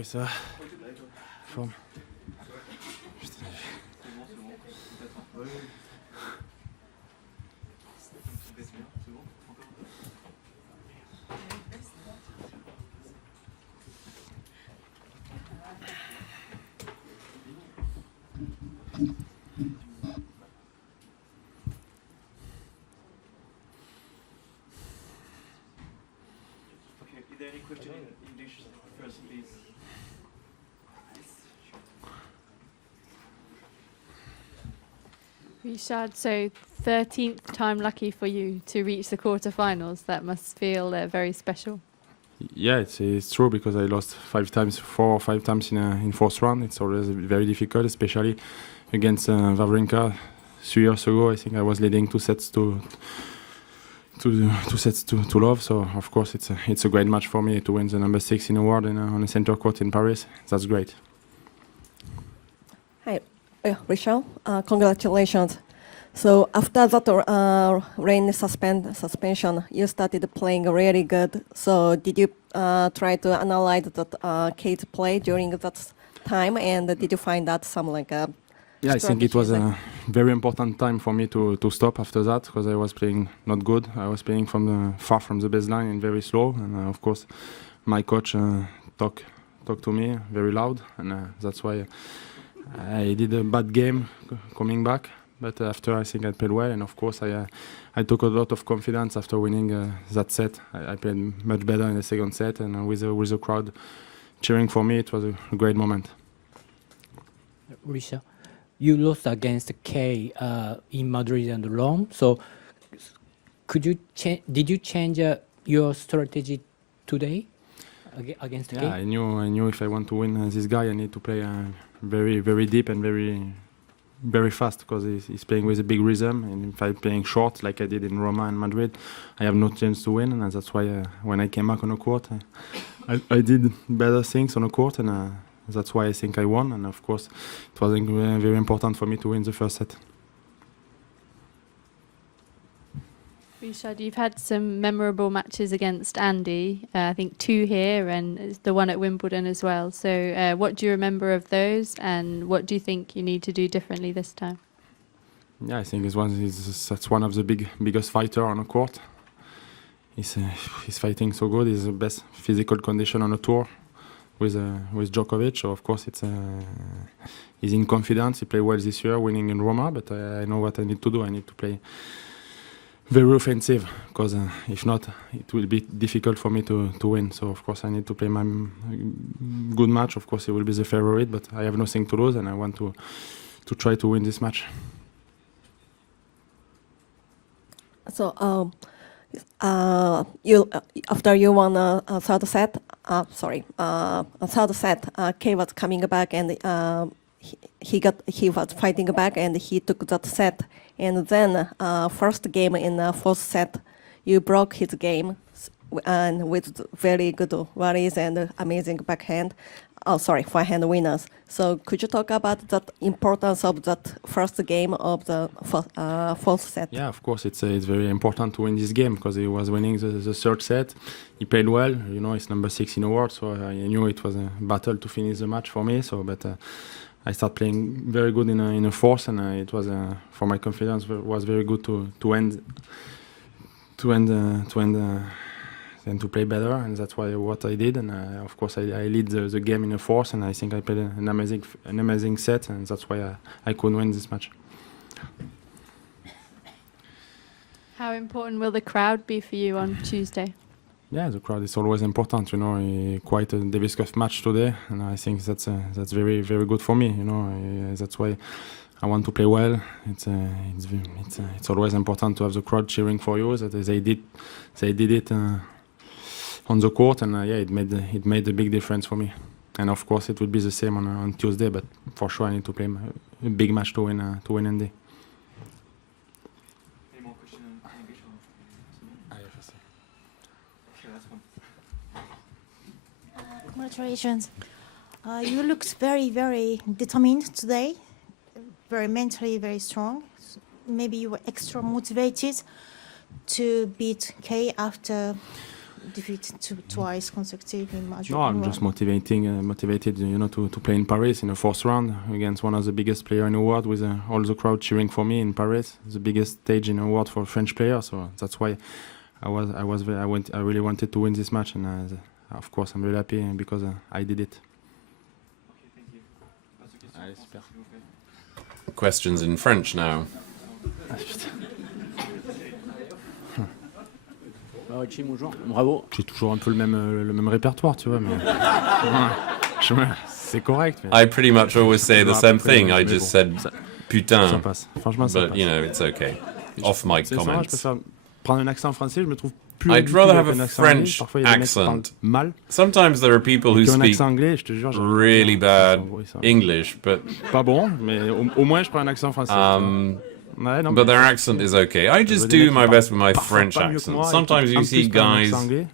Oui, ça va. Forme. Okay, is there any question in English first, please? Richard, so 13th time lucky for you to reach the quarterfinals. That must feel very special. Yeah, it's true because I lost 4 or 5 times in fourth round. It's always very difficult, especially against Wawrinka. 3 years ago, I think I was leading 2 sets to love. So of course it's a great match for me to win the number 6 in the world on the center court in Paris. That's great. Hi, Richard. Congratulations. So after that rain suspension, you started playing really good. So did you try to analyze that Kate's play during that time, and did you find that some Yeah, I think it was a very important time for me to stop after that because I was playing not good. I was playing far from the baseline and very slow. And of course, my coach talked to me very loud, and that's why I did a bad game coming back. But after, I think I played well, and of course I took a lot of confidence after winning that set. I played much better in the second set, and with the crowd cheering for me, it was a great moment. Risha, you lost against Kei in Madrid and Rome. So, did you change your strategy today against Kei? Yeah, I knew if I want to win this guy, I need to play very, very deep and very fast because he's playing with a big rhythm, and if I'm playing short like I did in Roma and Madrid, I have no chance to win, and that's why when I came back on the court, I did better things on the court, and that's why I think I won, and of course it was very important for me to win the first set. Richard, you've had some memorable matches against Andy, I think 2 here and the one at Wimbledon as well. So what do you remember of those, and what do you think you need to do differently this time? Yeah, I think that's one of the biggest fighter on the court. He's fighting so good. He's the best physical condition on the tour with Djokovic. So of course he's in confidence. He played well this year, winning in Roma. But I know what I need to do. I need to play very offensive because if not, it will be difficult for me to win. So of course I need to play my good match. Of course he will be the favorite, but I have nothing to lose, and I want to try to win this match. So after you won a third set, Kei was coming back, and he was fighting back, and he took that set. And then first game in the fourth set, you broke his game, and with very good rallies and amazing forehand winners. So could you talk about that importance of that first game of the fourth set? Yeah, of course, it's very important to win this game because he was winning the third set. He played well. You know, he's number 6 in the world, so I knew it was a battle to finish the match for me. So, but I started playing very good in a fourth, and it was for my confidence was very good to end and to play better, and that's what I did. And of course I lead the game in a fourth, and I think I played an amazing set, and that's why I could win this match. How important will the crowd be for you on Tuesday? Yeah, the crowd is always important. You know, quite a Davis Cup match today, and I think that's very, very good for me. You know, that's why I want to play well. It's always important to have the crowd cheering for you. That they did it on the court, and yeah, it made a big difference for me. And of course, it will be the same on Tuesday. But for sure, I need to play a big match to win Andy. Any more questions in English? Okay, last one. Congratulations. You looked very, very determined today, very mentally, very strong. Maybe you were extra motivated to beat Kei after defeat twice consecutive in major. No, I'm just motivated, to play in Paris in the fourth round against one of the biggest players in the world, with all the crowd cheering for me in Paris, the biggest stage in the world for a French player. So that's why I really wanted to win this match, and of course I'm really happy because I did it. Allez, super. Questions in French now. Bravo. J'ai toujours un peu le même répertoire, tu vois, mais c'est correct. Mais I pretty much always say the same thing. I Mais just bon, said ça putain, passe. Franchement, ça but passe. you know, it's okay. Off mic C'est ça, je comments. préfère prendre un accent français, je me trouve plus I'd habitué rather avec have un a accent anglais. French Parfois, il y a des mecs qui parlent accent. mal. Sometimes there are people who Qu'un speak accent anglais, je te jure, j'arrive really pas à- bad oui, ça- English, but Pas bon, mais au moins je prends un accent français. Ouais, non, but mais- their accent is okay. I just des mecs do qui my parlent best with my parfois French pas mieux que accent. moi, et qui, Sometimes you en see plus, parlent un guys accent anglais.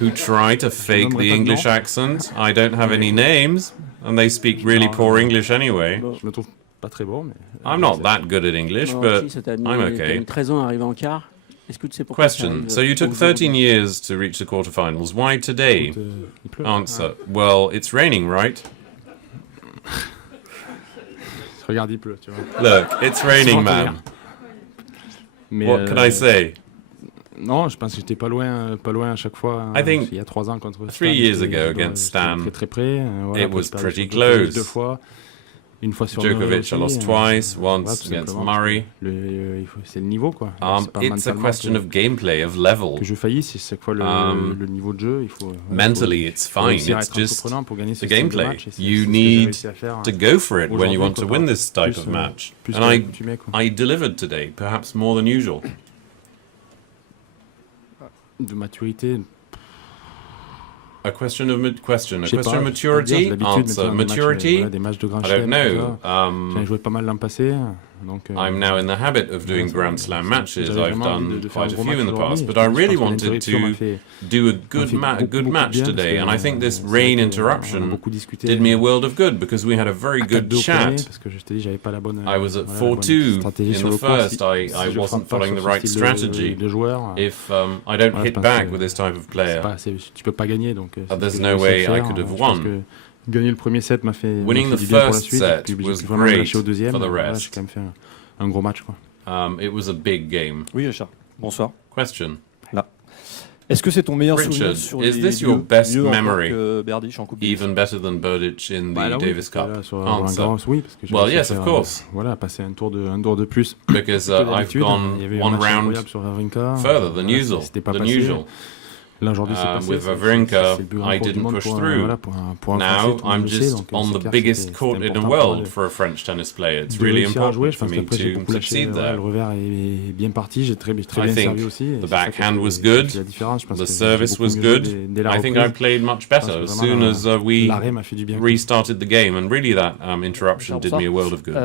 who try to fake nommerai the pas de English nom. accent. I don't have any names, and they speak really Non, poor non. English anyway. Je me trouve pas très bon, mais. I'm not that good at English, but I'm okay. 13 ans arrivé en quart. Est-ce que tu sais pourquoi ça Question. arrive So you took aujourd'hui 13 years to reach the quarterfinals. Why today? Écoute, il pleut. Answer. Well, it's raining, right? Regarde, il pleut, tu vois. Look, it's raining, Sans te man. dire. Mais, What can I say? Non, je pense que j'étais pas loin à chaque fois. I think il y a 3 ans contre 3 years j'étais- ago j'étais against Stan, très très près. Voilà, it après, was j'ai perdu pretty sur Djokovic close. 2 fois. Une fois sur Murray Djokovic, aussi, I lost twice, once tout against simplement. Murray. C'est le niveau, quoi. C'est pas It's a mentalement question of gameplay, of que level. je faillisse, c'est chaque fois le niveau de jeu. Il faut Mentally, it's faut fine. réussir à It's être just entreprenant pour gagner ce the style de gameplay. match, et c'est You ce que j'ai need réussi à faire, to go for it when aujourd'hui, you want to quoi, win this type plus, of match. plus And que I l'habitué, quoi. I delivered today, perhaps more than usual. De maturité. A question of question. A Je sais question pas, of je peux pas dire, j'ai maturity. l'habitude Answer. maintenant des matchs, Maturity. voilà, des matchs de grand I don't chelem, know. tout ça. J'en ai joué pas mal l'an passé, donc. I'm now in the habit of doing ça- Grand Slam matches. j'avais I've vraiment envie done de faire un quite a gros few match in the aujourd'hui. past, but Je I pense really que wanted l'interruption m'a to fait- do a m'a good fait good beaucoup match bien, parce today, que, and I think this c'est vrai rain qu'on a interruption beaucoup discuté, did me a world of good because we had a very à good 4-2 au premier, chat. parce que je te dis, j'avais pas la bonne. I was at voilà, la bonne 4-2 stratégie in sur the le court. first. Si I je wasn't frappe pas following sur the ce right style strategy. de joueur, If I don't Voilà, je hit pense back que with this type of c'est player, pas assez- tu peux pas gagner, donc. c'est ce there's que j'ai no réussi à way I faire. could have Je pense won. que gagner le premier set m'a fait Winning the du bien pour la first suite, set et puis was j'ai vraiment me great lâché au deuxième. for the Voilà, rest. j'ai quand même fait un gros match, quoi. it was a big game. Oui, Richard. Bonsoir. Question. Est-ce que c'est ton meilleur Richard, souvenir sur is les this your lieux, best mieux encore memory? que Berdych en Coupe Davis? Even better than Berdych in the Bah, là, oui, Davis parce que Cup? là, sur Roland Answer. Garros, oui, parce que j'ai Well, réussi à yes, of faire, course. voilà, passer un tour de plus. Because que I've d'habitude. Il y avait gone eu un one match round incroyable sur Wawrinka. further than Voilà, usual. c'était pas passé. Là, aujourd'hui, c'est passé. With c'est- Wawrinka, c'est le plus grand I court du didn't monde push pour un- through. voilà, pour un Français, Now tout le monde I'm le sait, just donc, on c'est the clair que biggest c'était court in the important pour world moi for a French tennis player. It's de really réussir à jouer. important Je for pense me qu'après, j'ai to beaucoup lâché. succeed Voilà, there. le revers est bien parti. J'ai très I bien think servi aussi. et the c'est ça qui backhand fait- was qui good. fait la différence. Je pense The que j'ai service beaucoup was mieux joué good. dès la I think I reprise. played much Je pense better que as vraiment, soon as we l'arrêt m'a fait du bien. restarted the game, and really that interruption did me a world of good.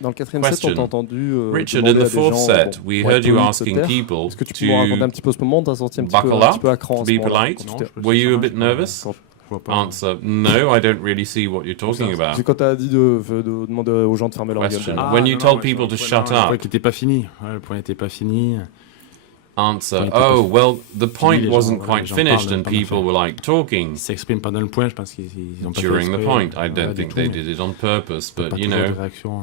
Dans le quatrième set, on Question. t'a entendu Richard, demander in à the des fourth gens, set, bon, we pour heard être you poli, de se asking taire. people Est-ce que tu peux nous raconter un to petit peu ce moment? T'as senti un petit buckle peu à cran en to ce be moment-là, polite. quand tu t'es- Were you a bit nervous? quand- Je vois pas. Answer: No, I don't really see what you're talking about. C'est quand t'as dit de demander aux gens de fermer leur gueule. Question. Ah, When you non, told non, people to je- shut non, le up. point qui n'était pas fini. Ouais, le point n'était pas fini. Answer: Quand il était pas Oh, well, the point les gens, wasn't voilà, quite les gens finished, parlent and pas mal people faire. were like talking Ils s'expriment pendant le point. Je pense qu'ils ont pas fait during the exprès, point. I voilà, don't du think tout, they mais did it on purpose, pas but you toujours know, des réactions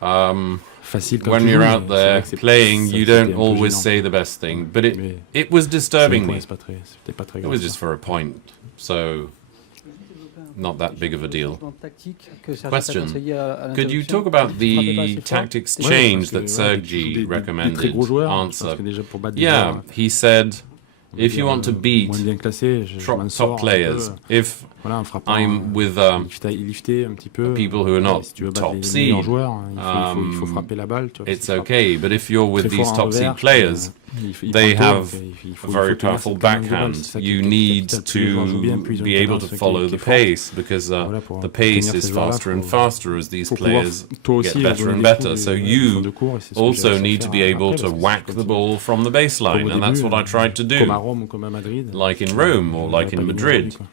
um, faciles quand when tu you're joues, out mais c'est vrai there que c'est- playing, ça, you c'était don't un peu always gênant. say the best thing. But Mais it was sur le disturbing point, me. c'était pas très It grave. was ça. just for a point, so not that big of a deal. Question. Could you talk about the tactics Ouais, change parce que, that voilà, des Sergey très recommended? gros joueurs. Je pense Answer: que déjà pour battre des Yeah, joueurs, he said, on va if dire, you want to beat moins bien classés, je m'en sors top un players, peu, if voilà, en frappant, I'm with lifter un petit peu. people who are not Si tu veux battre top les seed, meilleurs joueurs, il faut frapper la balle. Tu vois, it's parce qu'il okay. But if you're with très these fort en top seed revers, players, il they prend tôt, have donc il a faut very tenir powerful cette commande de balle, backhand. c'est ça qui- You qui- need petit à petit, les joueurs jouent bien, to plus ils ont be une able cadence to qui est follow the forte. pace because Voilà, pour the tenir pace ces is joueurs-là, faster and faut- faster as these faut pouvoir players toi get aussi better donner and des better. coups So de you cours, et c'est ce que j'ai also réussi à need to faire be able après, to parce que whack c'est the comme ball from the Comme baseline, au and that's début, what I tried to comme à do. Rome ou comme à Madrid. Like in Rome or like in J'aurais pas gagné Madrid. aujourd'hui, quoi.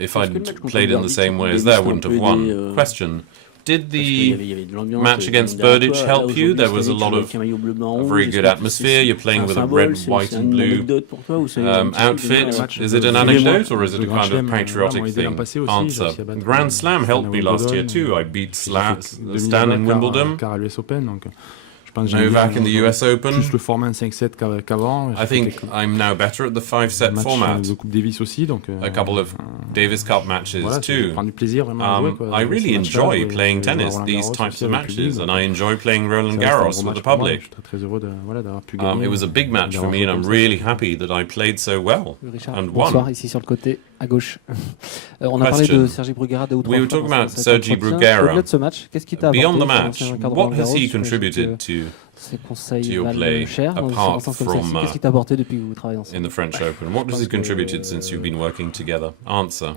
If I'd played in the same way as there, I wouldn't have won. Question. Did Parce qu'il y the avait- il y avait de l'ambiance, match et against derrière Burditch toi, là, help you? aujourd'hui, There cette was a année, tu lot joues of avec un maillot bleu-blanc a rouge, very est-ce good que atmosphere. You're c'est playing un with a symbole, red, white, c'est and une blue anecdote pour toi, ou c'est un petit truc de outfit. match Is it an Suivez-moi, anecdote or is it le a Grand kind Chelem, of voilà, patriotic m'ont aidé l'an thing? passé aussi, j'ai Answer. réussi à battre, Grand Slam Stan à helped me last year Wimbledon, too. I beat j'ai fait Stan in Wimbledon, quart à l'US Open, donc je pense que j'ai Novak in the US Open. plus le format 5-7 qu'avant. I think I'm now better at the 5-set format. de Coupe Davis aussi, donc A couple of Davis Cup matches voilà, je too. prends du plaisir vraiment à jouer, quoi. I Ces really matchs-là, enjoy jouer- playing jouer à tennis, Roland these Garros types aussi of avec le public, matches, and donc, I enjoy playing Roland ça reste un Garros gros with match the pour moi, public. je suis très heureux d'avoir pu gagner. It was a big match for me, and I'm really happy that I played so well Richard, and bonsoir, won. ici sur le côté à gauche. On a parlé de Sergi Bruguera deux ou trois We were fois talking dans about cet Sergi entretien. Bruguera. Au-delà de ce match, qu'est-ce qui t'a apporté Beyond the comme match, ancien vainqueur de what Roland has Garros? he J'imagine contributed que to ses conseils to your valent play, cher dans une apart circonstance comme celle-ci. from, Qu'est-ce qui t'a apporté depuis que vous travaillez ensemble? in the French Open? What has he contributed since you've been working together? Answer.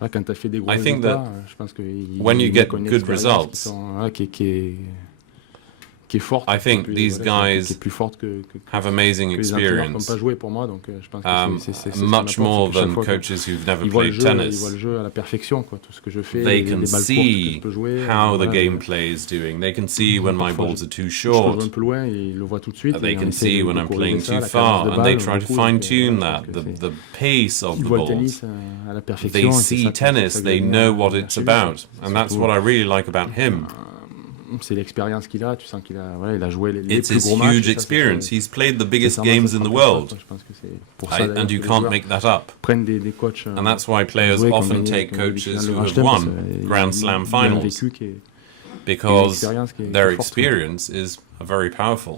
Là, quand tu as fait des gros I think résultats, je pense que when you get une good expérience results, qui sont- voilà, qui est forte. I think qui est- these voilà, guys qui est plus forte que have amazing que les entraîneurs qui n'ont experience, pas joué pour moi, donc je pense que c'est ce qui much m'apporte, more c'est que chaque than fois que- coaches who've never ils voient le played jeu, ils tennis. voient le jeu à la perfection, quoi. Tout ce que je fais, They les can balles courtes que see je peux jouer, how the voilà, gameplay is doing. They can see when my Parfois, balls are too je joue un short. peu loin, et ils le voient tout de suite. They et on can essaie see de when I'm corriger playing ça, too la cadence far, de and they balle, try to beaucoup, donc, fine-tune je that, pense que c'est- the pace of Ils the voient le balls. tennis à la They perfection. et c'est see ça qui- tennis, ça they gagne, know what it's chez lui. about, and that's Surtout, what I really like about him. c'est l'expérience qu'il a, tu sens qu'il a, voilà, il a joué les It's plus his gros matchs. huge et ça, experience. c'est- He's played the biggest sincèrement, games ça in se the prend pas, world, quoi. Je pense que c'est pour ça, d'ailleurs, and you que les can't joueurs make that up. prennent des coachs. And that's why players joués, qui ont often gagné- take qui ont gagné des coaches finales de who Grand have Chelem, parce won que Grand ils- Slam ils ont un finals, vécu qui est- because expérience qui est their forte, quoi. experience is very powerful.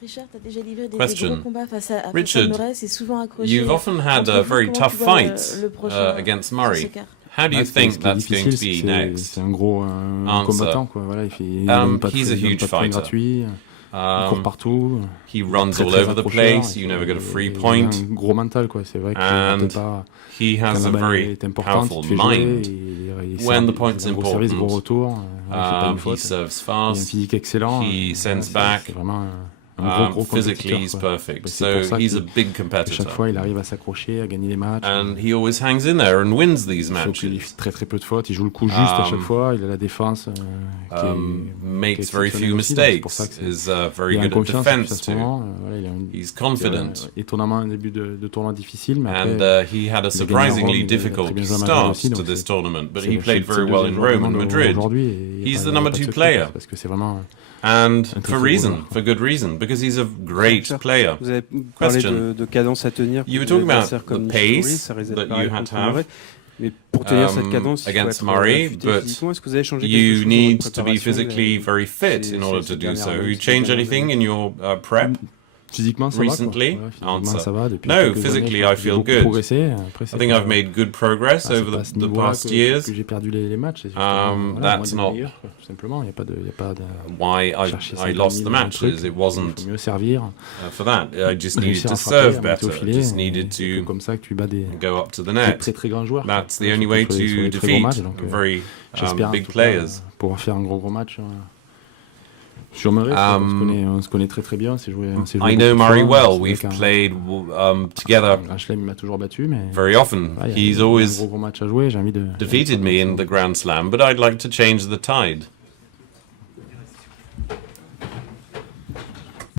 Richard, tu as déjà livré des Question. gros combats face à Richard, Murray, c'est souvent accroché. You've often had entre vous. very Comment tough tu vois fights le prochain against sur Murray. ce quart? How do you Ouais, think ce qui est that's going to difficile, be c'est- next? C'est un gros Answer. combattant, quoi. Voilà, il donne pas de he's a il donne huge pas de points fighter. gratuits, il court partout. He runs très, all très over the accrocheur, place. You never get a free il a point. un gros mental, quoi. C'est vrai que And quand t'es pas, he quand has la a balle very est importante, powerful il te fait jouer, mind. il When sert- the point's il a un gros service, gros important, retour, il fait pas une he faute. serves Il a un fast. physique excellent. He sends c'est- back. C'est vraiment un gros Physically, he's compétiteur, quoi. perfect. C'est So pour ça he's a qu'il- big chaque competitor. fois, il arrive à s'accrocher, à gagner les matchs. And he always hangs in there and wins these Sauf qu'il matches. fait très très peu de fautes, il joue le coup juste à chaque Um, fois, il a la défense qui Makes est very exceptionnelle few aussi, donc c'est pour mistakes. ça que c'est- Is very il a good at confiance depuis defense à ce too. moment. Voilà, il a He's confident. étonnamment un début de tournoi difficile, mais And après, he had a il a gagné à Rome, surprisingly il a très difficult bien joué à Madrid start aussi, to donc this c'est- tournament, but c'est he le- played c'est very le well deuxième in joueur du Rome and monde Madrid. aujourd'hui, et il y a He's pas- the il y a number pas de two secret, player. parce que c'est vraiment And très, for très reason, joueur. for good reason, because he's a great Richard, player. Vous avez parlé Question. de cadence à tenir. You were pour des talking about adversaires comme the Nishikori, pace ça risque that d'être you pareil had contre to have, Murray. Mais pour tenir cette cadence, il faut against être Murray, affûté but physiquement. Est-ce que vous avez changé quelque you chose dans need votre to be préparation, physically very fit ces- in order ces to do dernières so. Have années, you ces changed dernières anything années? in your prep? physiquement ça va, quoi. Recently? Ouais, physiquement Answer. ça va depuis No, quelques physically, années, I feel j'ai beaucoup good. progressé. Après, I c'est think pas- I've made good progress c'est over pas à ce the niveau-là past que years. j'ai perdu les matchs. C'est justement, voilà, That's moi, not des meilleurs, quoi, tout simplement. Il n'y a pas de why chercher I 50 lost 000 the matches. trucs. It Il wasn't faut mieux servir, for that. I just needed réussir to à frapper, serve à monter better. au I filet. just needed C'est to comme ça que tu bats des go up to the très net. très très grands joueurs. That's the Surtout only way sur les- sur to les très gros defeat matchs, donc, very j'espère en big tout cas, players. pouvoir faire un gros match. Sur Murray, on se connaît très très bien. On s'est joué I know beaucoup de Murray fois, well. c'est vrai We've qu'un- played together Grand Chelem, il m'a toujours battu, mais very often. ouais, il y a He's un always gros match à jouer. J'ai envie de defeated me in the Grand Slam, but I'd like to change the tide.